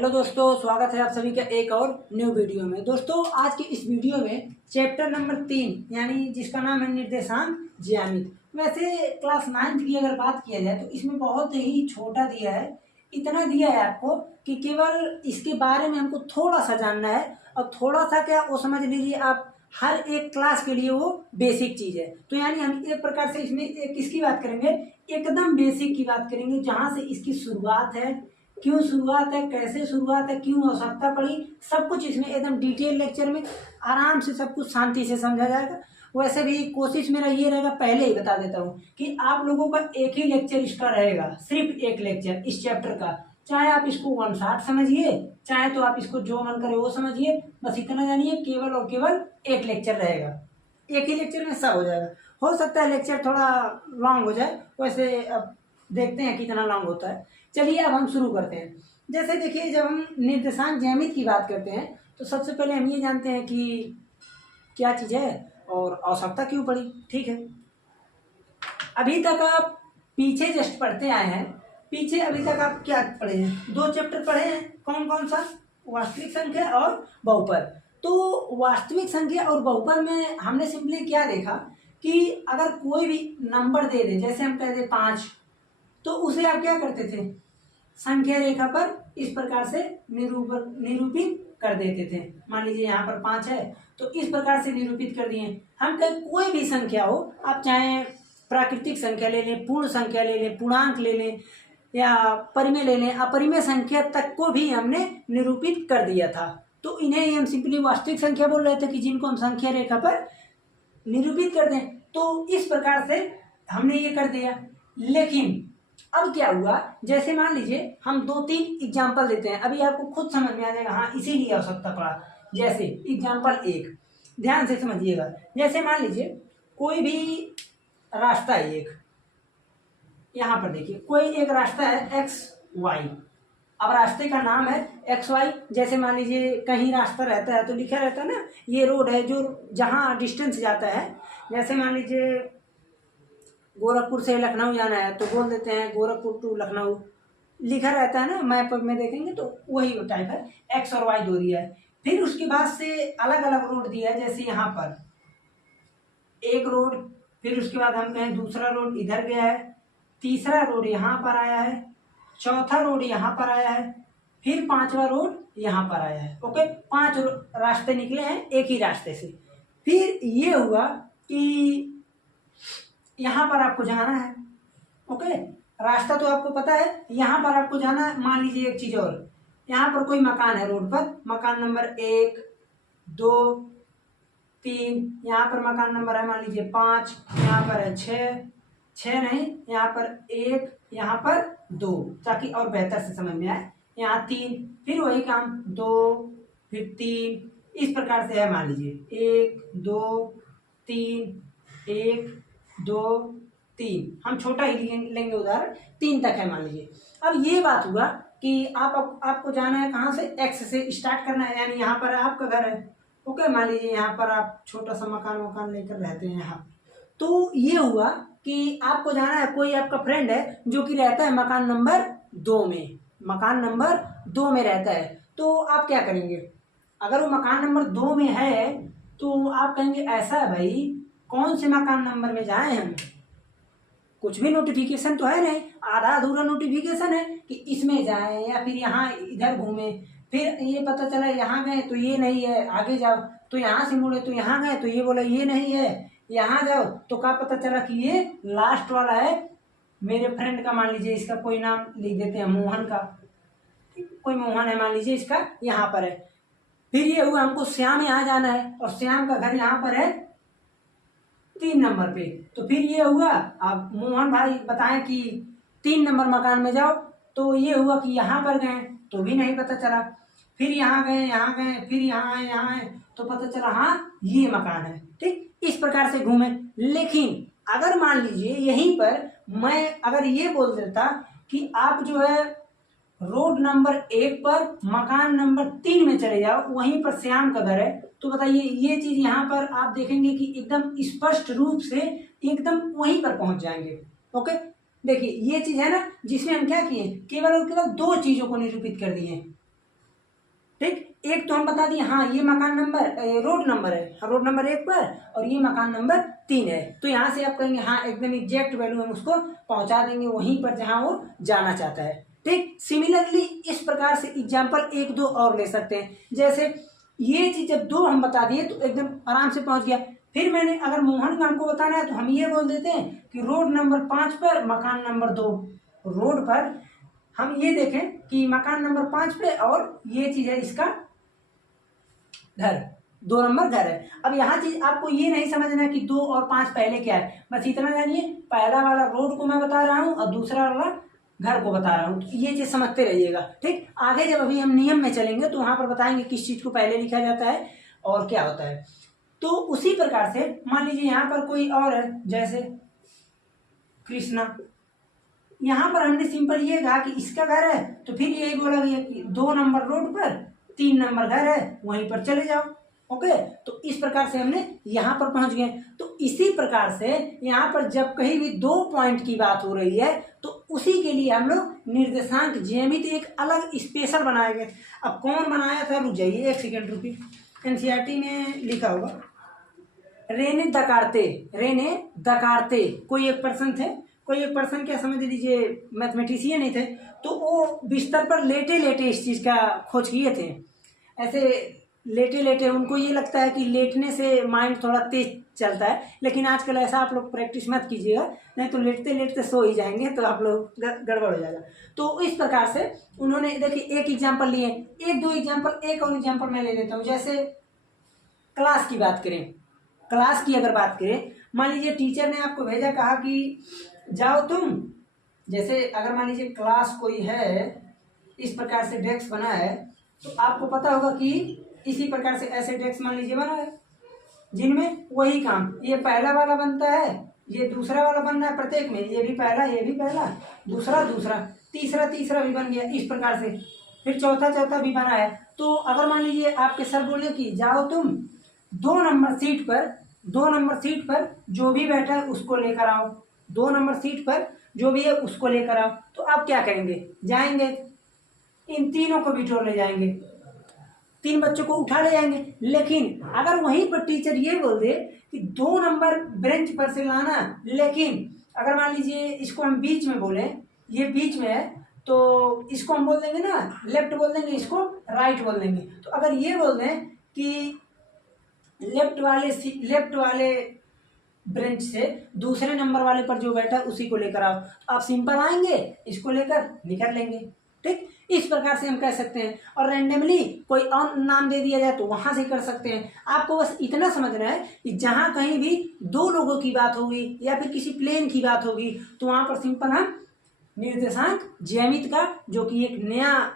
Hello दोस्तों, स्वागत है आप सभी का एक और न्यू वीडियो में। दोस्तों आज के इस वीडियो में चैप्टर नंबर 3 यानी जिसका नाम है निर्देशांक ज्यामिति। वैसे क्लास 9th की अगर बात किया जाए तो इसमें बहुत ही छोटा दिया है, इतना दिया है आपको कि केवल इसके बारे में हमको थोड़ा सा जानना है। और थोड़ा सा क्या वो समझ लीजिए आप, हर एक क्लास के लिए वो बेसिक चीज़ है। तो यानी हम एक प्रकार से इसमें किसकी बात करेंगे, एकदम बेसिक की बात करेंगे, जहाँ से इसकी शुरुआत है, क्यों शुरुआत है, कैसे शुरुआत है, क्यों आवश्यकता पड़ी, सब कुछ इसमें एकदम डिटेल लेक्चर में आराम से सब कुछ शांति से समझा जाएगा। वैसे भी कोशिश मेरा ये रहेगा, पहले ही बता देता हूँ कि आप लोगों का एक ही लेक्चर इसका रहेगा, सिर्फ एक लेक्चर इस चैप्टर का। चाहे आप इसको 1 शॉट समझिए, चाहे तो आप इसको जो मन करे वो समझिए, बस इतना जानिए केवल और केवल एक लेक्चर रहेगा। एक ही लेक्चर में सब हो जाएगा। हो सकता है लेक्चर थोड़ा लॉन्ग हो जाए, वैसे अब देखते हैं कितना लॉन्ग होता है। चलिए अब हम शुरू करते हैं। जैसे देखिए, जब हम निर्देशांक ज्यामिति की बात करते हैं तो सबसे पहले हम ये जानते हैं कि क्या चीज़ है और आवश्यकता क्यों पड़ी। ठीक है, अभी तक आप पीछे जस्ट पढ़ते आए हैं। पीछे अभी तक आप क्या पढ़े हैं, 2 चैप्टर पढ़े हैं। कौन कौन सा? वास्तविक संख्या और बहुपद। तो वास्तविक संख्या और बहुपद में हमने सिंपली क्या देखा कि अगर कोई भी नंबर दे दे, जैसे हम कहते 5, तो उसे आप क्या करते थे, संख्या रेखा पर इस प्रकार से निरूपित कर देते थे। मान लीजिए यहाँ पर 5 है तो इस प्रकार से निरूपित कर दिए। हम कहें कोई भी संख्या हो, आप चाहे प्राकृतिक संख्या ले लें, पूर्ण संख्या ले लें, पूर्णांक ले लें या परिमेय ले लें, अपरिमेय संख्या तक को भी हमने निरूपित कर दिया था। तो इन्हें ही हम सिंपली वास्तविक संख्या बोल रहे थे कि जिनको हम संख्या रेखा पर निरूपित कर दें। तो इस प्रकार से हमने ये कर दिया। लेकिन अब क्या हुआ, जैसे मान लीजिए हम 2-3 एग्जाम्पल देते हैं, अभी आपको खुद समझ में आ जाएगा। हाँ, इसीलिए आवश्यकता पड़ा। जैसे एग्जाम्पल 1, ध्यान से समझिएगा। जैसे मान लीजिए कोई भी रास्ता है एक, यहाँ पर देखिए कोई एक रास्ता है XY। अब रास्ते का नाम है XY। जैसे मान लीजिए कहीं रास्ता रहता है तो लिखा रहता है ना, ये रोड है जो जहाँ डिस्टेंस जाता है। जैसे मान लीजिए गोरखपुर से लखनऊ जाना है तो बोल देते हैं गोरखपुर टू लखनऊ, लिखा रहता है ना, मैप में देखेंगे तो वही टाइप है। X और Y 2 दिया है। फिर उसके बाद से अलग अलग रोड दिया है। जैसे यहाँ पर एक रोड, फिर उसके बाद हम कहें दूसरा रोड इधर गया है, तीसरा रोड यहाँ पर आया है, चौथा रोड यहाँ पर आया है, फिर 5वां रोड यहाँ पर आया है। ओके, 5 रास्ते निकले हैं एक ही रास्ते से। फिर ये हुआ कि यहाँ पर आपको जाना है। ओके, रास्ता तो आपको पता है, यहाँ पर आपको जाना है। मान लीजिए एक चीज़ और, यहाँ पर कोई मकान है रोड पर, मकान नंबर 1, 2, 3, यहाँ पर मकान नंबर है मान लीजिए 5, यहाँ पर है 6 नहीं, यहाँ पर 1, यहाँ पर 2, ताकि और बेहतर से समझ में आए। यहाँ 3, फिर वही काम 2, फिर 3, इस प्रकार से है। मान लीजिए 1, 2, 3, 1, 2, 3, हम छोटा ही लेंगे उदाहरण, 3 तक है मान लीजिए। अब ये बात हुआ कि आपको जाना है कहाँ से, X से स्टार्ट करना है, यानी यहाँ पर आपका घर है। ओके, मान लीजिए यहाँ पर आप छोटा सा मकान लेकर रहते हैं यहाँ। तो ये हुआ कि आपको जाना है, कोई आपका फ्रेंड है जो कि रहता है मकान नंबर 2 में, मकान नंबर 2 में रहता है। तो आप क्या करेंगे, अगर वो मकान नंबर 2 में है तो आप कहेंगे ऐसा है भाई, कौन से मकान नंबर में जाएं हम, कुछ भी नोटिफिकेशन तो है नहीं, आधा अधूरा नोटिफिकेशन है कि इसमें जाएं या फिर यहाँ इधर घूमें। फिर ये पता चला यहाँ गए तो ये नहीं है, आगे जाओ तो यहाँ से मुड़े तो यहाँ गए तो ये बोला ये नहीं है, यहाँ जाओ तो क्या पता चला कि ये लास्ट वाला है मेरे फ्रेंड का। मान लीजिए इसका कोई नाम लिख देते हैं, मोहन का, कोई मोहन है मान लीजिए, इसका यहाँ पर है। फिर ये हुआ हमको श्याम यहाँ जाना है और श्याम का घर यहाँ पर है 3 नंबर पे। तो फिर ये हुआ, अब मोहन भाई बताएं कि 3 नंबर मकान में जाओ, तो ये हुआ कि यहाँ पर गए तो भी नहीं पता चला, फिर यहाँ गए, फिर यहाँ आए तो पता चला हाँ ये मकान है। ठीक, इस प्रकार से घूमे। लेकिन अगर मान लीजिए यहीं पर मैं अगर ये बोल देता कि आप जो है रोड नंबर 1 पर मकान नंबर 3 में चले जाओ, वहीं पर श्याम का घर है, तो बताइए ये चीज़ यहाँ पर आप देखेंगे कि एकदम स्पष्ट रूप से एकदम वहीं पर पहुँच जाएंगे। ओके, देखिए ये चीज़ है ना, जिसमें हम क्या किए, केवल और केवल 2 चीज़ों को निरूपित कर दिए। ठीक, एक तो हम बता दिए हाँ ये मकान नंबर रोड नंबर है, रोड नंबर 1 पर, और ये मकान नंबर 3 है। तो यहाँ से आप कहेंगे हाँ एकदम एग्जैक्ट वैल्यू हम उसको पहुंचा देंगे वहीं पर जहाँ वो जाना चाहता है। ठीक, सिमिलरली इस प्रकार से एग्जाम्पल 1-2 और ले सकते हैं। जैसे ये चीज जब 2 हम बता दिए तो एकदम आराम से पहुंच गया। फिर मैंने अगर मोहन का हमको बताना है तो हम ये बोल देते हैं कि रोड नंबर 5 पर मकान नंबर 2, रोड पर हम ये देखें कि मकान नंबर 5 पे और ये चीज है इसका घर, 2 नंबर घर है। अब यहाँ चीज आपको ये नहीं समझना है कि 2 और 5 पहले क्या है, बस इतना जानिए पहला वाला रोड को मैं बता रहा हूँ और दूसरा वाला घर को बता रहा हूँ। तो ये चीज समझते रहिएगा। ठीक, आगे जब अभी हम नियम में चलेंगे तो वहां पर बताएंगे किस चीज को पहले लिखा जाता है और क्या होता है। तो उसी प्रकार से मान लीजिए यहाँ पर कोई और है, जैसे कृष्णा, यहाँ पर हमने सिंपल ये कहा कि इसका घर है तो फिर यही बोला गया कि 2 नंबर रोड पर 3 नंबर घर है, वहीं पर चले जाओ। ओके, तो इस प्रकार से हमने यहाँ पर पहुंच गए। तो इसी प्रकार से यहाँ पर जब कहीं भी 2 पॉइंट की बात हो रही है तो उसी के लिए हम लोग निर्देशांक ज्यामिति एक अलग स्पेशल बनाएंगे। अब कौन बनाया था, रुक जाइए 1 सेकेंड रुकिए, एनसीईआरटी में लिखा होगा रेने दकार्ते, रेने दकार्ते कोई एक पर्सन थे, कोई एक पर्सन क्या समझ लीजिए मैथमेटिशियन ही थे, तो वो बिस्तर पर लेटे लेटे इस चीज़ का खोज किए थे। ऐसे लेटे लेटे उनको ये लगता है कि लेटने से माइंड थोड़ा तेज चलता है, लेकिन आजकल ऐसा आप लोग प्रैक्टिस मत कीजिएगा, नहीं तो लेटते लेटते सो ही जाएंगे तो आप लोग गड़बड़ हो जाएगा। तो इस प्रकार से उन्होंने देखिए एक एग्जाम्पल लिए, 1-2 एग्जाम्पल, एक और एग्जाम्पल मैं ले लेता हूँ। जैसे क्लास की बात करें, क्लास की अगर बात करें, मान लीजिए टीचर ने आपको भेजा, कहा कि जाओ तुम, जैसे अगर मान लीजिए क्लास कोई है, इस प्रकार से डेस्क बना है, तो आपको पता होगा कि इसी प्रकार से ऐसे डेस्क मान लीजिए बना है जिनमें वही काम, ये पहला वाला बनता है, ये दूसरा वाला बनना है प्रत्येक में, ये भी पहला, ये भी पहला, दूसरा दूसरा, तीसरा तीसरा भी बन गया, इस प्रकार से फिर चौथा चौथा भी बना है। तो अगर मान लीजिए आपके सर बोले कि जाओ तुम 2 नंबर सीट पर, 2 नंबर सीट पर जो भी बैठा है उसको लेकर आओ, 2 नंबर सीट पर जो भी है उसको लेकर आओ, तो आप क्या करेंगे, जाएंगे इन तीनों को बिठोर ले जाएंगे, 3 बच्चों को उठा ले जाएंगे। लेकिन अगर वहीं पर टीचर ये बोल दे कि 2 नंबर बेंच पर से लाना, लेकिन अगर मान लीजिए इसको हम बीच में बोले, ये बीच में है तो इसको हम बोल देंगे ना लेफ्ट बोल देंगे, इसको राइट बोल देंगे। तो अगर ये बोल दें कि लेफ्ट वाले ब्रेंच से दूसरे नंबर वाले पर जो बैठा है उसी को लेकर आओ, तो आप सिंपल आएंगे, इसको लेकर निकल लेंगे। ठीक, इस प्रकार से हम कह सकते हैं। और रैंडमली कोई और नाम दे दिया जाए तो वहां से कर सकते हैं। आपको बस इतना समझना है कि जहां कहीं भी 2 लोगों की बात होगी या फिर किसी प्लेन की बात होगी तो वहां पर सिंपल हम निर्देशांक ज्यामिति का, जो कि एक नया,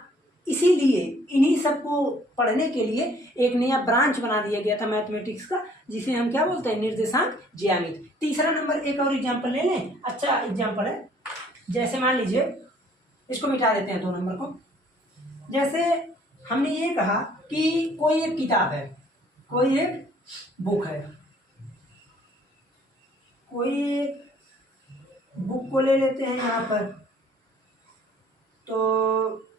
इसीलिए इन्हीं सबको पढ़ने के लिए एक नया ब्रांच बना दिया गया था मैथमेटिक्स का, जिसे हम क्या बोलते हैं, निर्देशांक ज्यामिति। तीसरा नंबर एक और एग्जाम्पल ले लें, अच्छा एग्जाम्पल है, जैसे मान लीजिए इसको मिटा देते हैं 2 नंबर को। जैसे हमने ये कहा कि कोई एक किताब है, कोई एक बुक है, कोई एक बुक को ले लेते हैं यहाँ पर, तो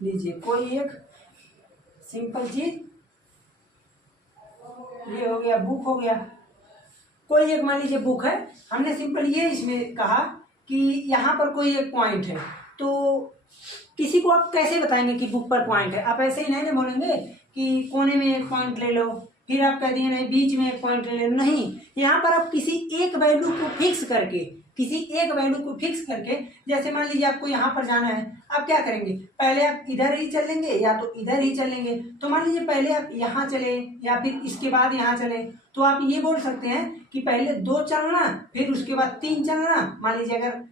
लीजिए कोई एक सिंपल चीज, ये हो गया बुक हो गया, कोई एक मान लीजिए बुक है, हमने सिंपल ये इसमें कहा कि यहाँ पर कोई एक पॉइंट है, तो किसी को आप कैसे बताएंगे कि बुक पर पॉइंट है, आप ऐसे ही नहीं बोलेंगे कि कोने में एक पॉइंट ले लो, फिर आप कह दिए नहीं बीच में एक पॉइंट ले लो, नहीं, यहाँ पर आप किसी एक वैल्यू को फिक्स करके, किसी एक वैल्यू को फिक्स करके, जैसे मान लीजिए आपको यहाँ पर जाना है, आप क्या करेंगे, पहले आप इधर ही चलेंगे या तो इधर ही चलेंगे। तो मान लीजिए पहले आप यहाँ चले या फिर इसके बाद यहाँ चले, तो आप ये बोल सकते हैं कि पहले 2 चलना, फिर उसके बाद 3 चलना। मान लीजिए अगर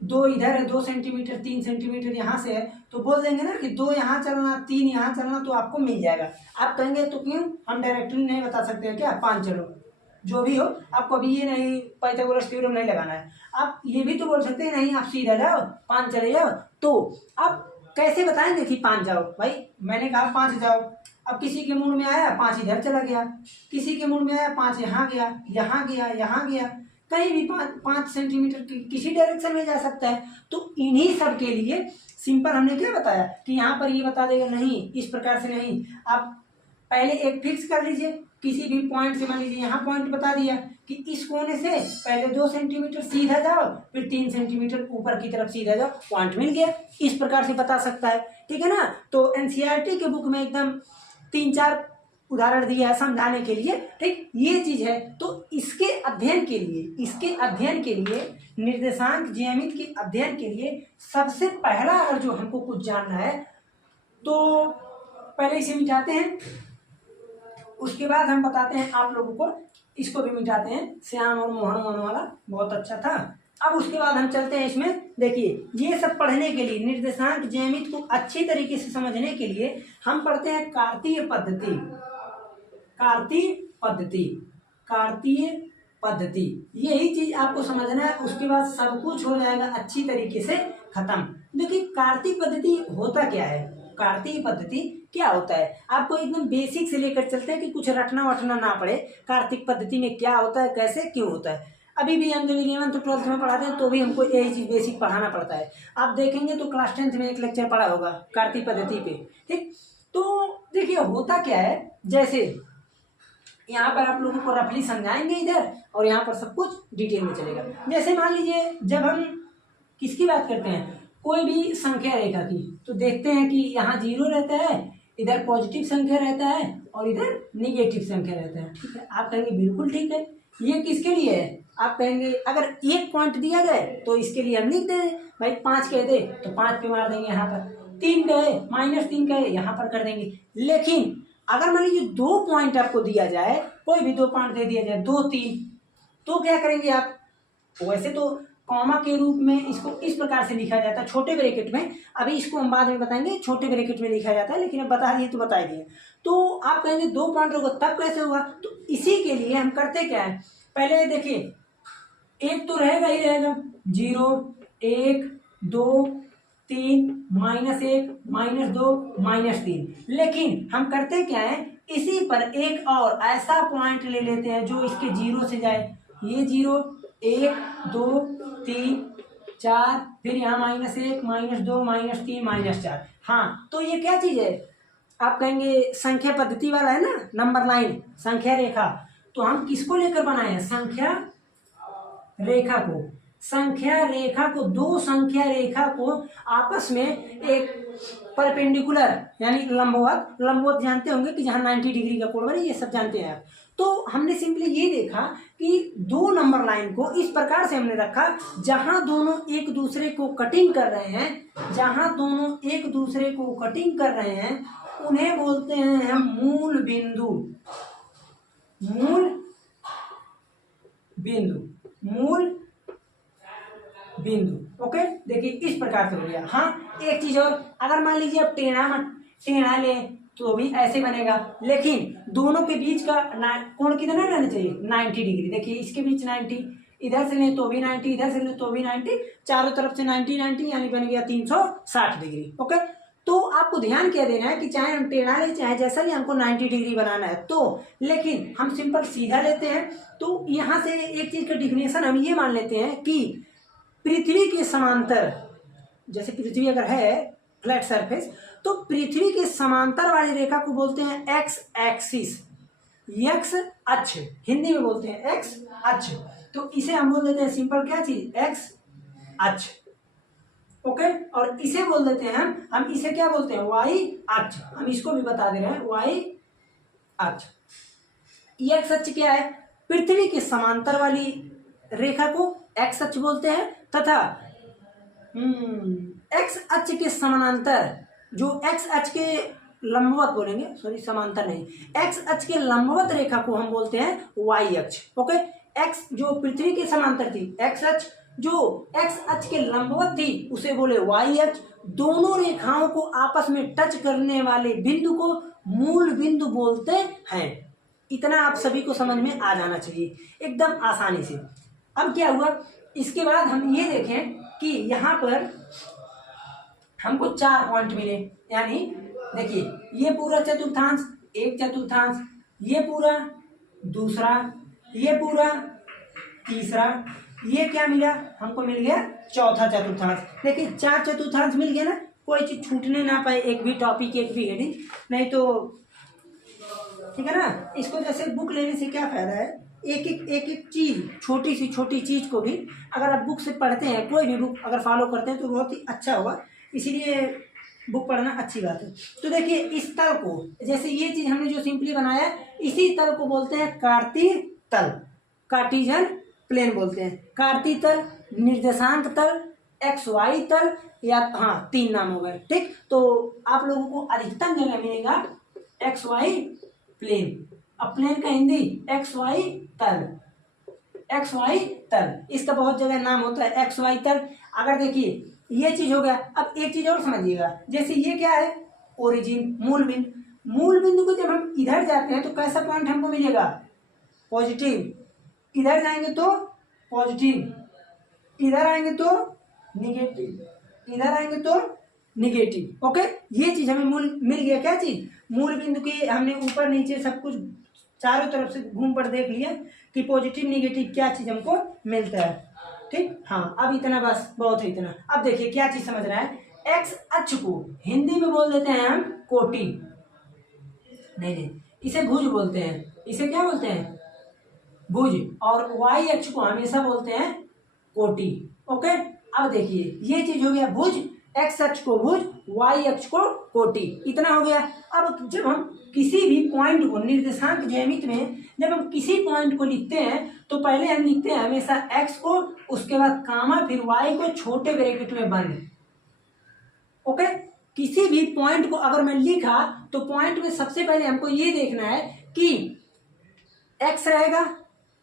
2 इधर है, 2 सेंटीमीटर 3 सेंटीमीटर यहाँ से है, तो बोल देंगे ना कि 2 यहाँ चलना 3 यहाँ चलना, तो आपको मिल जाएगा। आप कहेंगे तो क्यों, हम डायरेक्टली नहीं बता सकते हैं क्या, 5 चलो, जो भी हो, आपको अभी ये नहीं पाइथागोरस थ्योरम नहीं लगाना है, आप ये भी तो बोल सकते हैं नहीं आप सीधा जाओ 5 चले जाओ। तो आप कैसे बताएंगे कि 5 जाओ, भाई मैंने कहा 5 जाओ, अब किसी के मूड में आया 5 इधर चला गया, किसी के मूड में आया 5 यहाँ गया, यहाँ गया, यहाँ गया, कहीं भी 5 सेंटीमीटर किसी डायरेक्शन में जा सकता है। तो इन्हीं सब के लिए सिंपल हमने क्या बताया कि यहाँ पर ये बता देगा नहीं, इस प्रकार से नहीं। आप पहले एक फिक्स कर लीजिए किसी भी पॉइंट से, मान लीजिए यहाँ पॉइंट बता दिया कि इस कोने से पहले 2 सेंटीमीटर सीधा जाओ, फिर 3 सेंटीमीटर ऊपर की तरफ सीधा जाओ, पॉइंट मिल गया। इस प्रकार से बता सकता है, ठीक है ना। तो एनसीईआरटी के बुक में एकदम 3-4 उदाहरण दिया है समझाने के लिए, ठीक, ये चीज है। तो इसके अध्ययन के लिए निर्देशांक ज्यामिति के अध्ययन के लिए सबसे पहला अगर जो हमको कुछ जानना है तो पहले इसे मिटाते हैं, उसके बाद हम बताते हैं आप लोगों को, इसको भी मिटाते हैं। श्याम और मोहन वाला बहुत अच्छा था। अब उसके बाद हम चलते हैं इसमें, देखिए ये सब पढ़ने के लिए, निर्देशांक ज्यामिति को अच्छी तरीके से समझने के लिए हम पढ़ते हैं कार्तीय पद्धति। यही चीज आपको समझना है, उसके बाद सब कुछ हो जाएगा अच्छी तरीके से खत्म। देखिए कार्तीय पद्धति होता क्या है, कार्तीय पद्धति क्या होता है, आपको एकदम बेसिक से लेकर चलते हैं कि कुछ रटना वटना ना पड़े। कार्तिक पद्धति में क्या होता है, कैसे क्यों होता है। अभी भी हम जब 11th 12th में पढ़ाते हैं तो भी हमको यही चीज बेसिक पढ़ाना पड़ता है। आप देखेंगे तो क्लास 10th में एक लेक्चर पढ़ा होगा कार्तिक पद्धति पे, ठीक। तो देखिए होता क्या है, जैसे यहाँ पर आप लोगों को रफली समझाएंगे इधर, और यहाँ पर सब कुछ डिटेल में चलेगा। जैसे मान लीजिए जब हम किसकी बात करते हैं, कोई भी संख्या रेखा की, तो देखते हैं कि यहाँ 0 रहता है, इधर पॉजिटिव संख्या रहता है और इधर निगेटिव संख्या रहता है, ठीक है। आप कहेंगे बिल्कुल ठीक है, ये किसके लिए है। आप कहेंगे अगर एक पॉइंट दिया जाए तो इसके लिए हम लिख दे भाई 5 कह दे तो 5 पे मार देंगे, यहाँ पर 3 कहे -3 कहे यहाँ पर कर देंगे। लेकिन अगर मान लीजिए 2 पॉइंट आपको दिया जाए, कोई भी 2 पॉइंट दे दिया जाए 2 3, तो क्या करेंगे आप, वैसे तो कॉमा के रूप में इसको इस प्रकार से लिखा जाता है छोटे ब्रैकेट में, अभी इसको हम बाद में बताएंगे छोटे ब्रैकेट में लिखा जाता है, लेकिन अब बता दिए तो बता दिए। तो आप कहेंगे 2 पॉइंट होगा तब कैसे होगा, तो इसी के लिए हम करते क्या है, पहले देखिए एक तो रहेगा ही रहेगा 0 1 2 3 -1 -2 -3, लेकिन हम करते क्या है, इसी पर एक और ऐसा पॉइंट ले लेते हैं जो इसके 0 से जाए, ये 0 1 2 3 4, फिर यहाँ -1 -2 -3 -4। हाँ तो ये क्या चीज है, आप कहेंगे संख्या पद्धति वाला है ना, नंबर लाइन संख्या रेखा। तो हम किसको लेकर बनाए हैं, संख्या रेखा को, 2 संख्या रेखा को आपस में एक परपेंडिकुलर यानी लंबवत जानते होंगे कि जहाँ 90 डिग्री का कोण बने, ये सब जानते हैं आप। तो हमने सिंपली ये देखा कि 2 नंबर लाइन को इस प्रकार से हमने रखा जहां दोनों एक दूसरे को कटिंग कर रहे हैं, उन्हें बोलते हैं हम मूल बिंदु। ओके, देखिए इस प्रकार से हो गया। हाँ एक चीज और, अगर मान लीजिए अब टेढ़ा ले तो भी ऐसे बनेगा, लेकिन दोनों के बीच का कोण कितना रहना चाहिए, 90 डिग्री। देखिए इसके बीच 90, इधर से ले तो भी 90, इधर से ले तो भी 90, चारों तरफ से 90 यानी बन गया 360 डिग्री। ओके, तो आपको ध्यान क्या देना है कि चाहे हम टेढ़ा ले चाहे जैसा भी, हमको 90 डिग्री बनाना है। तो लेकिन हम सिंपल सीधा लेते हैं। तो यहाँ से एक चीज का डिफिनेशन हम ये मान लेते हैं कि पृथ्वी के समांतर, जैसे पृथ्वी अगर है फ्लैट सरफेस, तो पृथ्वी के समांतर वाली रेखा को बोलते हैं एक्स एक्सिस, एक्स अक्ष, हिंदी में बोलते हैं एक्स अक्ष। तो इसे हम बोल देते हैं सिंपल क्या चीज, एक्स अक्ष। ओके, और इसे बोल देते हैं हम इसे क्या बोलते हैं, वाई अक्ष। हम इसको भी बता दे रहे हैं, वाई अक्ष। एक्स अक्ष क्या है, पृथ्वी के समांतर वाली रेखा को एक्स अक्ष बोलते हैं, तथा एक्स अक्ष के समानांतर, जो एक्स अक्ष के लंबवत बोलेंगे, सॉरी समांतर नहीं, एक्स अक्ष के लंबवत रेखा को हम बोलते हैं वाई अक्ष। ओके, एक्स जो पृथ्वी के समांतर थी, एक्स अक्ष जो एक्स अक्ष के लंबवत थी उसे बोले वाई अक्ष। दोनों रेखाओं को आपस में टच करने वाले बिंदु को मूल बिंदु बोलते हैं। इतना आप सभी को समझ में आ जाना चाहिए एकदम आसानी से। अब क्या हुआ, इसके बाद हम ये देखें कि यहाँ पर हमको 4 पॉइंट मिले, यानी देखिए ये पूरा चतुर्थांश, एक चतुर्थांश, ये पूरा दूसरा, ये पूरा तीसरा, ये क्या मिला हमको, मिल गया चौथा चतुर्थांश। देखिए 4 चतुर्थांश मिल गया ना, कोई चीज छूटने ना पाए, एक भी टॉपिक एक भी हेडिंग, नहीं तो ठीक है ना। इसको जैसे बुक लेने से क्या फायदा है, एक चीज, छोटी चीज को भी अगर आप बुक से पढ़ते हैं, कोई भी बुक अगर फॉलो करते हैं तो बहुत ही अच्छा होगा, इसीलिए बुक पढ़ना अच्छी बात है। तो देखिए इस तल को, जैसे ये चीज हमने जो सिंपली बनाया, इसी तल को बोलते हैं कार्तीय तल, कार्टिजन प्लेन बोलते हैं। कार्तीय तल, निर्देशांक तल, एक्स वाई तल, या हाँ 3 नाम हो गए। ठीक, तो आप लोगों को अधिकतम जगह मिलेगा एक्स वाई प्लेन। अब प्लेन का हिंदी एक्स वाई तल, एक्स वाई तल, इसका बहुत जगह नाम होता है एक्स वाई तल। अगर देखिए ये चीज हो गया, अब एक चीज और समझिएगा, जैसे ये क्या है, ओरिजिन, मूल बिंदु। मूल बिंदु को जब हम इधर जाते हैं तो कैसा पॉइंट हमको मिलेगा, पॉजिटिव। इधर जाएंगे तो पॉजिटिव, इधर आएंगे तो निगेटिव, इधर आएंगे तो निगेटिव। ओके, ये चीज हमें मूल मिल गया। क्या चीज, मूल बिंदु के हमने ऊपर नीचे सब कुछ चारों तरफ से घूम पर देख लिया कि पॉजिटिव निगेटिव क्या चीज हमको मिलता है। ठीक, हाँ अब इतना बस, बहुत है इतना। अब देखिए क्या चीज समझ रहा है, एक्स अक्ष को हिंदी में बोल देते हैं हम कोटि, नहीं इसे भुज बोलते हैं, इसे क्या बोलते हैं, भुज। और वाई अक्ष को हमेशा बोलते हैं कोटि। ओके, अब देखिए ये चीज हो गया भुज, एक्स अक्ष को भुज, वाई अक्ष को कोटि, इतना हो गया। अब जब हम किसी भी पॉइंट को निर्देशांक ज्यामिति में जब हम किसी पॉइंट को लिखते हैं तो पहले हम लिखते हैं हमेशा एक्स को, उसके बाद कामा, फिर वाई को छोटे ब्रैकेट में बंद। ओके, किसी भी पॉइंट को अगर मैं लिखा तो पॉइंट में सबसे पहले हमको ये देखना है कि एक्स रहेगा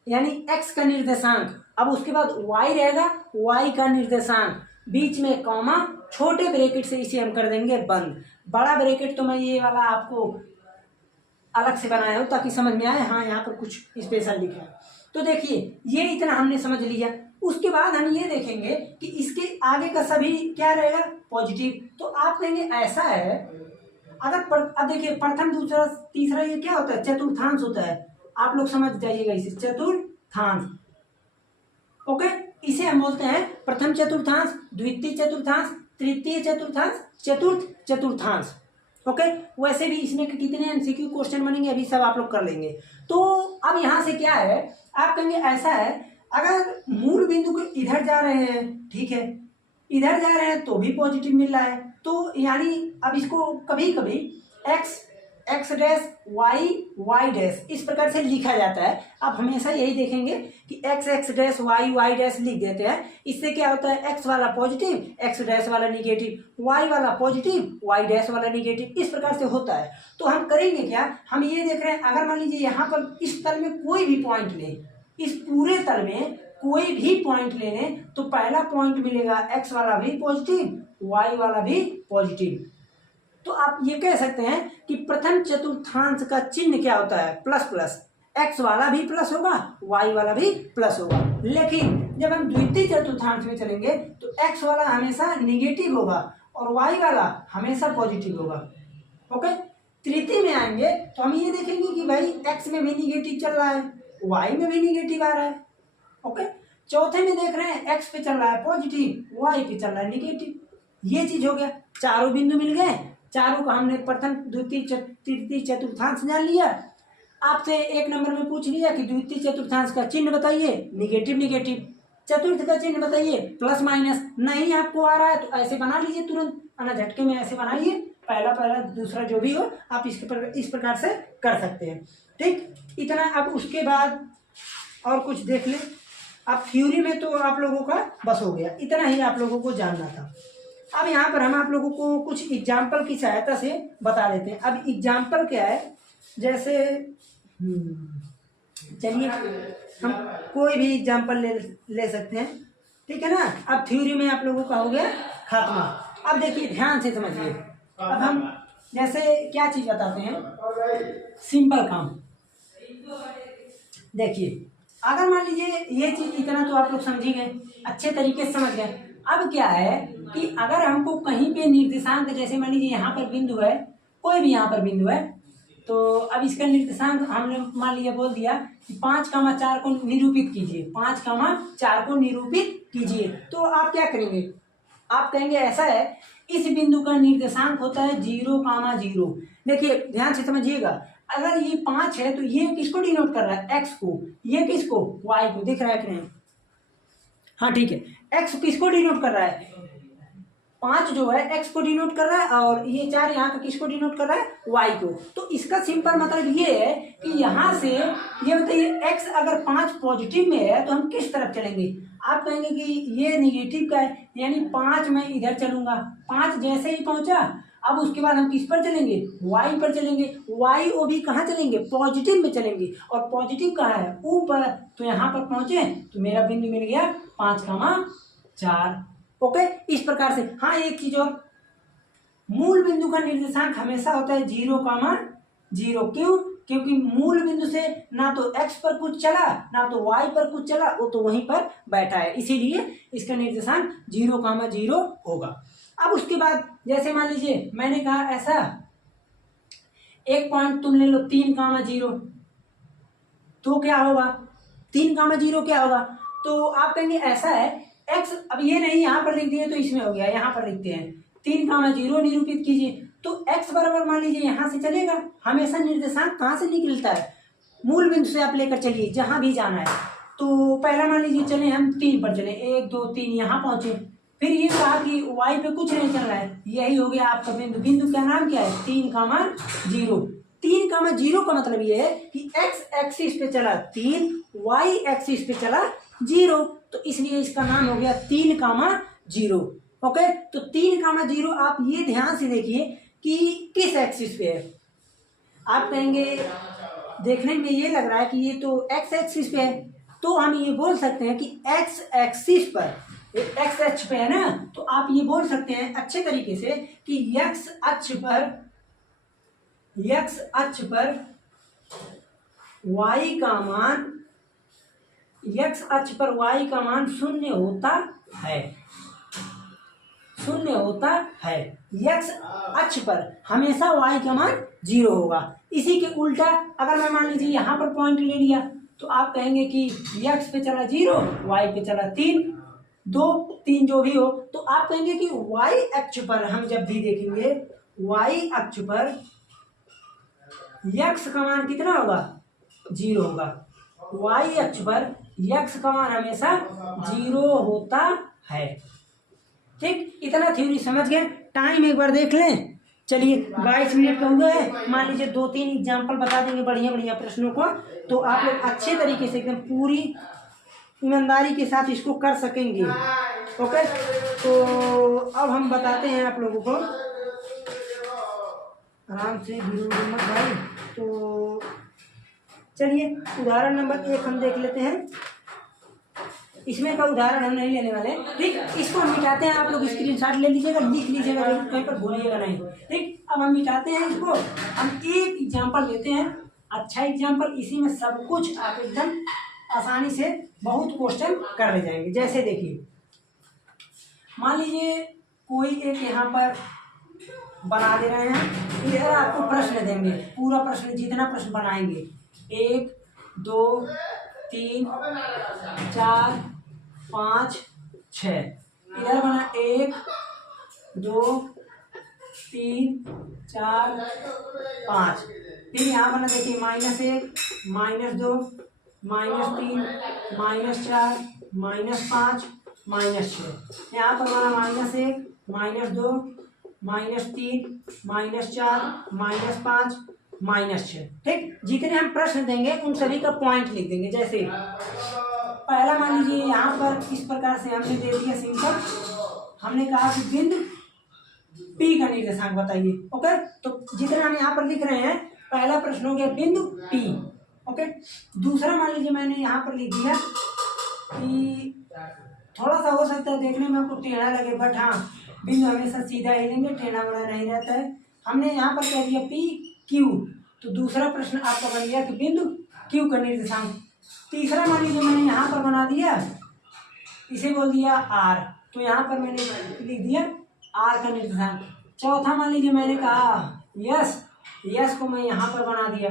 यानी एक्स का निर्देशांक, अब उसके बाद वाई रहेगा, वाई का निर्देशांक, बीच में कॉमा, छोटे ब्रैकेट से इसे हम कर देंगे बंद। बड़ा ब्रैकेट तो मैं ये वाला आपको अलग से बनाया हूं ताकि समझ में आए, हाँ यहाँ पर कुछ स्पेशल लिखा है। तो देखिए ये इतना हमने समझ लिया। उसके बाद हम ये देखेंगे कि इसके आगे का सभी क्या रहेगा, पॉजिटिव। तो आप कहेंगे ऐसा है, अगर अब देखिए प्रथम दूसरा तीसरा ये क्या होता है, चतुर्थांश होता है। आप लोग समझ जाइएगा इसे, चतुर्थांश। ओके, इसे हम बोलते हैं प्रथम चतुर्थांश, द्वितीय चतुर्थांश, तृतीय चतुर्थांश, चतुर्थ चतुर्थांश। ओके, वैसे भी इसमें कितने एमसीक्यू क्वेश्चन बनेंगे अभी सब आप लोग कर लेंगे। तो अब यहाँ से क्या है, आप कहेंगे ऐसा है, अगर मूल बिंदु को इधर जा रहे हैं, ठीक है, इधर जा रहे हैं तो भी पॉजिटिव मिल रहा है, तो यानी अब इसको कभी कभी x x dash y y dash इस प्रकार से लिखा जाता है। आप हमेशा यही देखेंगे कि x x dash y y dash लिख देते हैं। इससे क्या होता है, एक्स वाला पॉजिटिव, एक्स डैश वाला निगेटिव, वाई वाला पॉजिटिव, वाई डैश वाला निगेटिव, इस प्रकार से होता है। तो हम करेंगे क्या, हम ये देख रहे हैं, अगर मान लीजिए यहाँ पर इस तल में कोई भी पॉइंट लें, इस पूरे तल में कोई भी पॉइंट ले लें तो पहला पॉइंट मिलेगा एक्स वाला भी पॉजिटिव, वाई वाला भी पॉजिटिव। तो आप ये कह सकते हैं कि प्रथम चतुर्थांश का चिन्ह क्या होता है, प्लस प्लस। एक्स वाला भी प्लस होगा, वाई वाला भी प्लस होगा। लेकिन जब हम द्वितीय चतुर्थांश में चलेंगे तो एक्स वाला हमेशा निगेटिव होगा और वाई वाला हमेशा पॉजिटिव होगा। ओके, तृतीय में आएंगे तो हम ये देखेंगे कि भाई एक्स में भी निगेटिव चल रहा है, वाई में भी निगेटिव आ रहा है। ओके, चौथे में देख रहे हैं एक्स पे चल रहा है पॉजिटिव, वाई पे चल रहा है निगेटिव। ये चीज हो गया, चारों बिंदु मिल गए, चारों का हमने प्रथम द्वितीय तृतीय चतुर्थांश जान लिया। आपसे 1 नंबर में पूछ लिया कि द्वितीय चतुर्थांश का चिन्ह बताइए, निगेटिव निगेटिव, चतुर्थ का चिन्ह बताइए, प्लस माइनस। नहीं आपको आ रहा है तो ऐसे बना लीजिए, तुरंत आना झटके में ऐसे बनाइए, पहला पहला दूसरा जो भी हो आप इस प्रकार से कर सकते हैं। ठीक, इतना। अब उसके बाद और कुछ देख ले। अब थ्योरी में तो आप लोगों का बस हो गया, इतना ही आप लोगों को जानना था। अब यहाँ पर हम आप लोगों को कुछ एग्जाम्पल की सहायता से बता देते हैं। अब एग्जाम्पल क्या है, जैसे चलिए हम कोई भी एग्जाम्पल ले सकते हैं, ठीक है ना। अब थ्योरी में आप लोगों का हो गया खात्मा। अब देखिए ध्यान से समझिए, अब हम जैसे क्या चीज बताते हैं, सिंपल काम। देखिए अगर मान लीजिए ये चीज, इतना तो आप लोग समझी गए, अच्छे तरीके से समझ गए। अब क्या है कि अगर हमको कहीं पे निर्देशांक, जैसे मान लीजिए यहाँ पर बिंदु है, कोई भी यहाँ पर बिंदु है, तो अब इसका निर्देशांक हमने मान लिया बोल दिया कि 5,4 को निरूपित कीजिए, 5,4 को निरूपित कीजिए। तो आप क्या करेंगे, आप कहेंगे ऐसा है, इस बिंदु का निर्देशांक होता है 0,0। देखिए ध्यान से समझिएगा, अगर ये 5 है तो ये किसको डिनोट कर रहा है, x को, ये किसको, y को, दिख रहा है कि नहीं, हाँ ठीक है, x किसको डिनोट कर रहा है, 5 जो है x को डिनोट कर रहा है, और ये 4 यहाँ का किसको डिनोट कर रहा है, y को। तो इसका सिंपल मतलब ये है कि यहाँ से ये बताइए x अगर 5 पॉजिटिव में है तो हम किस तरफ चलेंगे, आप कहेंगे कि ये निगेटिव का है, यानी 5 मैं इधर चलूंगा, 5 जैसे ही पहुंचा अब उसके बाद हम किस पर चलेंगे, y पर चलेंगे, y ओ भी कहाँ चलेंगे, पॉजिटिव में चलेंगे, और पॉजिटिव कहाँ है, ऊपर। तो यहाँ पर पहुंचे तो मेरा बिंदु मिल गया 5,4। ओके, इस प्रकार से। हाँ एक चीज और, मूल बिंदु का निर्देशांक हमेशा होता है 0,0। क्यों, क्योंकि मूल बिंदु से ना तो x पर कुछ चला ना तो y पर कुछ चला, वो तो वहीं पर बैठा है, इसीलिए इसका निर्देशांक 0,0 होगा। अब उसके बाद जैसे मान लीजिए मैंने कहा ऐसा, एक पॉइंट तुम ले लो 3,0, तो क्या होगा, 3,0 क्या होगा, तो आप कहेंगे ऐसा है, x अब ये नहीं यहाँ पर लिख दिए तो इसमें हो गया, यहाँ पर लिखते हैं 3,0 निरूपित कीजिए। तो x बराबर मान लीजिए यहाँ से चलेगा, हमेशा निर्देशांक कहाँ से निकलता है, मूल बिंदु से आप लेकर चलिए जहाँ भी जाना है। तो पहला मान लीजिए चले हम 3 पर चले, 1 2 3 यहाँ पहुंचे, फिर ये कहा कि y पे कुछ नहीं चल रहा है, यही हो गया आपका बिंदु। बिंदु का नाम क्या है, 3,0। 3,0 का मतलब ये है कि x एक्सिस पे चला 3, y एक्सिस पे चला 0, तो इसलिए इसका नाम हो गया 3,0। ओके, तो 3,0 आप ये ध्यान से देखिए कि किस एक्सिस पे है। आप कहेंगे देखने में ये लग रहा है कि ये तो x एक्सिस पे है, तो हम ये बोल सकते हैं कि x एक्सिस पर, x अक्ष पे है ना, तो आप ये बोल सकते हैं अच्छे तरीके से कि x अक्ष पर y का मान, x अक्ष पर y का मान 0 होता है, 0 होता है। x अक्ष पर हमेशा y का मान 0 होगा। इसी के उल्टा अगर मैं मान लीजिए यहाँ पर पॉइंट ले लिया, तो आप कहेंगे कि x पे चला 0, y पे चला 3, 2 3 जो भी हो, तो आप कहेंगे कि y अक्ष पर हम जब भी देखेंगे, y अक्ष पर x का मान कितना होगा, 0 होगा। y अक्ष पर x का मान हमेशा 0 होता है। ठीक, इतना थ्योरी समझ गए। टाइम एक बार देख लें, चलिए 22 मिनट का हुआ है। मान लीजिए 2-3 एग्जाम्पल बता देंगे बढ़िया बढ़िया प्रश्नों को, तो आप लोग अच्छे तरीके से एकदम पूरी ईमानदारी के साथ इसको कर सकेंगे। ओके, तो अब हम बताते हैं आप लोगों को, आराम से मत भाई। तो चलिए उदाहरण नंबर 1 हम देख लेते हैं। इसमें का उदाहरण हम नहीं लेने वाले, ठीक, इसको हम मिटाते हैं। आप लोग स्क्रीनशॉट ले लीजिएगा, लिख लीजिएगा, कहीं पर भूलिएगा नहीं। ठीक, अब हम मिटाते हैं इसको, हम एक एग्जाम्पल लेते हैं, अच्छा एग्जाम्पल, इसी में सब कुछ आप एकदम आसानी से बहुत क्वेश्चन कर ले जाएंगे। जैसे देखिए, मान लीजिए कोई एक यहाँ पर बना दे रहे हैं, इधर आपको प्रश्न देंगे, पूरा प्रश्न जितना प्रश्न बनाएंगे, 1 2 3 4 5 6, इधर बना 1 2 3 4 5, फिर यहाँ बना देखिए -1 -2 -3 -4 -5 -6, यहाँ पर बना -1 -2 -3 -4 -5 -6। ठीक, जितने हम प्रश्न देंगे उन सभी का पॉइंट लिख देंगे। जैसे पहला मान लीजिए यहाँ पर इस प्रकार से हमने दे दिया सिंपल, हमने कहा कि बिंदु P का निर्देशांक बताइए। ओके, तो जितना हम यहाँ पर लिख रहे हैं, पहला प्रश्न हो गया बिंदु P। ओके, दूसरा मान लीजिए मैंने यहाँ पर लिख दिया कि थोड़ा सा हो सकता है देखने में आपको टेढ़ा लगे, बट हाँ बिंदु हमेशा सीधा ही लेंगे, टेढ़ा बड़ा नहीं रहता है। हमने यहाँ पर कह दिया P Q, तो दूसरा प्रश्न आपका बन गया कि बिंदु Q का निर्देशांक। तीसरा मान लीजिए मैंने यहाँ पर बना दिया, इसे बोल दिया R, तो यहाँ पर मैंने लिख दिया R का निर्देशांक। चौथा मान लीजिए मैंने कहा यस यस को मैं यहाँ पर बना दिया,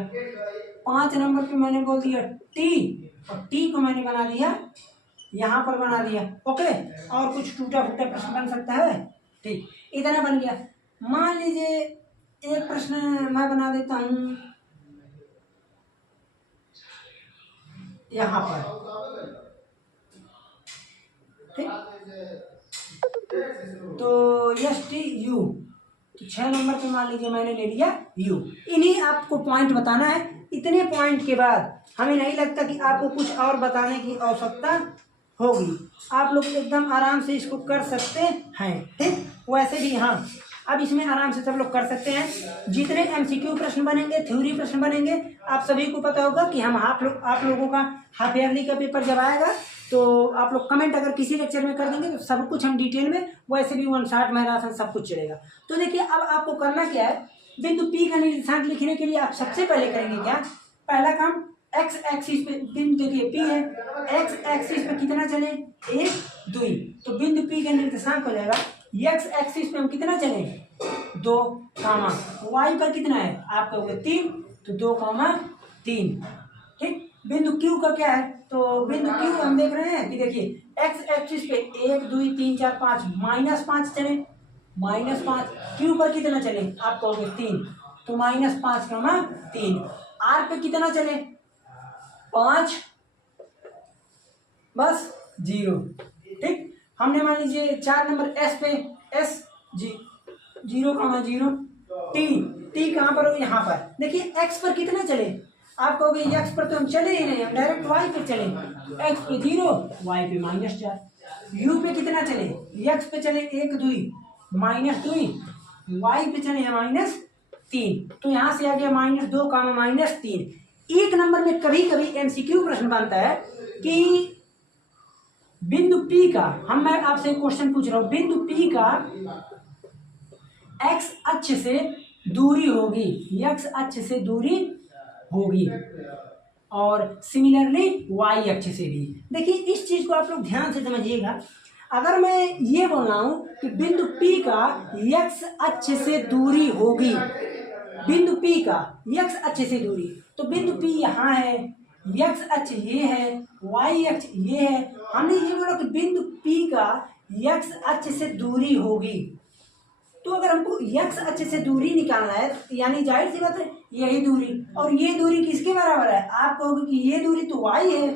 5 नंबर पे मैंने बोल दिया टी, और टी को मैंने बना दिया यहाँ पर बना दिया। ओके, और कुछ टूटा फूटा प्रश्न बन सकता है? ठीक, इतना बन गया। मान लीजिए एक प्रश्न मैं बना देता हूँ यहाँ पर, ठीक, तो यस टी यू, तो 6 नंबर पे मान लीजिए मैंने ले लिया यू। इन्हीं आपको पॉइंट बताना है। इतने पॉइंट के बाद हमें नहीं लगता कि आपको कुछ और बताने की आवश्यकता होगी, आप लोग एकदम आराम से इसको कर सकते हैं। ठीक, वैसे भी हाँ, अब इसमें आराम से सब लोग कर सकते हैं। जितने एमसीक्यू प्रश्न बनेंगे, थ्योरी प्रश्न बनेंगे, आप सभी को पता होगा कि हम आप लोगों का हाफ ईयरली का पेपर जब आएगा तो आप लोग कमेंट अगर किसी लेक्चर में कर देंगे तो सब कुछ हम डिटेल में, वैसे भी 160 मैराथन सब कुछ चलेगा। तो देखिए अब आपको करना क्या है, बिंदु पी का निर्देशांक लिखने के लिए आप सबसे पहले करेंगे क्या, पहला काम एक्स एक्सिस पे बिंदु, देखिए पी है, एक्स एक्सिस पे कितना चले 1 2, तो बिंदु पी का निर्देशांक हो जाएगा एक्स एक्सिस पे हम कितना चले 2, वाई पर कितना है आप कहोगे 3, तो 2, 3। ठीक, बिंदु क्यू का क्या है, तो बिंदु क्यू हम देख रहे हैं कि देखिए एक्स एक्सिस पे 1 2 3 4 5 -5 चले, -5, क्यू पर कितना चले आप कहोगे 3, तो -5, 3। आर पे कितना चले 5, बस 0। ठीक, हमने मान लीजिए 4 नंबर एस पे, एस 0, 0, टी कहाँ पर हो, यहाँ पर। देखिए एक्स पर कितना चले, आप कहोगे एक्स पर तो हम चले ही नहीं, हम डायरेक्ट वाई पे चले, एक्स पे 0, वाई पे -4। यू पे कितना चले, एक्स पे चले 1 2, -2, वाई पे चले -3, तो यहाँ से आ गया -2, -3। एक नंबर में कभी कभी एमसीक्यू प्रश्न बनता है कि बिंदु P का, मैं आपसे क्वेश्चन पूछ रहा हूं, बिंदु P का एक्स अक्ष से दूरी होगी, एक्स अक्ष से दूरी होगी, और सिमिलरली वाई अक्ष से भी। देखिए इस चीज को आप लोग ध्यान से समझिएगा। अगर मैं ये बोल रहा हूं कि बिंदु P का एक्स अक्ष से दूरी होगी, बिंदु P का एक्स अक्ष से दूरी, तो बिंदु P यहाँ है, एक्स अक्ष ये है, वाई अक्ष ये है। हमने ये बोला कि बिंदु P का एक्स अक्ष से दूरी होगी, तो अगर हमको एक्स अक्ष से दूरी निकालना है यानी जाहिर सी बात है यही दूरी, और ये दूरी किसके बराबर है, आप कहोगे कि ये दूरी तो वाई है,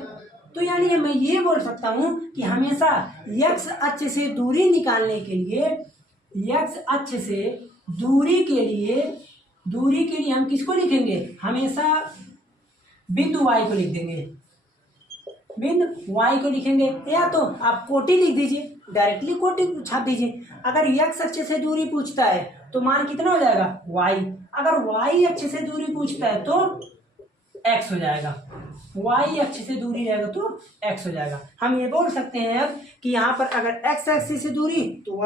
तो यानी मैं ये बोल सकता हूँ कि हमेशा एक्स अक्ष से दूरी निकालने के लिए, एक्स अक्ष से दूरी के लिए हम किसको लिखेंगे, हमेशा बिंदु वाई को लिख देंगे, बिंदु वाई को लिखेंगे, या तो आप कोटि लिख दीजिए, डायरेक्टली कोटि छाप दीजिए। अगर एक्स अक्ष से दूरी पूछता है तो मान कितना हो जाएगा वाई, अगर वाई अक्ष से दूरी पूछता है तो एक्स हो जाएगा, वाई अक्ष से दूरी रहेगा तो एक्स हो जाएगा। हम ये बोल सकते हैं अब कि यहाँ पर अगर एक्स अक्ष से दूरी तो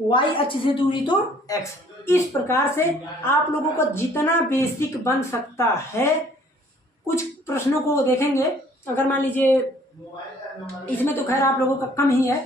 वाई अक्ष से दूरी तो एक्स। इस प्रकार से आप लोगों का जितना बेसिक बन सकता है, कुछ प्रश्नों को देखेंगे। अगर मान लीजिए इसमें तो खैर आप लोगों का कम ही है,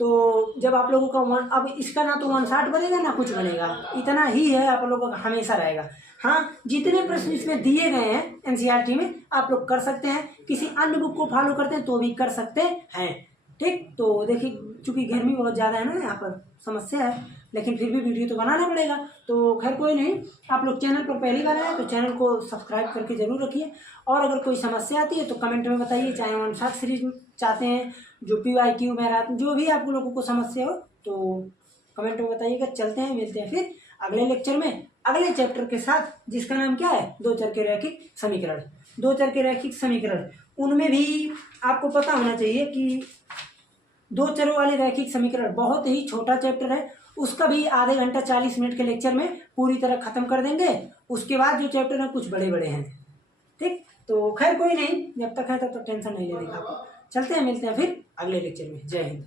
तो जब आप लोगों का अब इसका ना तो 160 बनेगा ना कुछ बनेगा, इतना ही है आप लोगों का हमेशा रहेगा। हाँ, जितने प्रश्न इसमें दिए गए हैं एनसीईआरटी में आप लोग कर सकते हैं, किसी अन्य बुक को फॉलो करते हैं तो भी कर सकते हैं। ठीक, तो देखिए चूंकि गर्मी बहुत ज़्यादा है ना, यहाँ पर समस्या है, लेकिन फिर भी वीडियो तो बनाना पड़ेगा। तो खैर कोई नहीं, आप लोग चैनल पर पहली बार आए तो चैनल को सब्सक्राइब करके जरूर रखिए, और अगर कोई समस्या आती है तो कमेंट में बताइए। चाहे 160 सीरीज चाहते हैं, जो PYQ मैराथन, जो भी आप लोगों को समस्या हो तो कमेंट में बताइएगा। चलते हैं, मिलते हैं फिर अगले लेक्चर में अगले चैप्टर के साथ, जिसका नाम क्या है, 2 चर के रैखिक समीकरण। 2 चर के रैखिक समीकरण, उनमें भी आपको पता होना चाहिए कि 2 चरों वाले रैखिक समीकरण बहुत ही छोटा चैप्टर है, उसका भी आधे घंटा 40 मिनट के लेक्चर में पूरी तरह खत्म कर देंगे। उसके बाद जो चैप्टर है कुछ बड़े बड़े हैं। ठीक, तो खैर कोई नहीं, जब तक है तब तक टेंशन नहीं लेने का आपको। चलते हैं, मिलते हैं फिर अगले लेक्चर में। जय हिंद।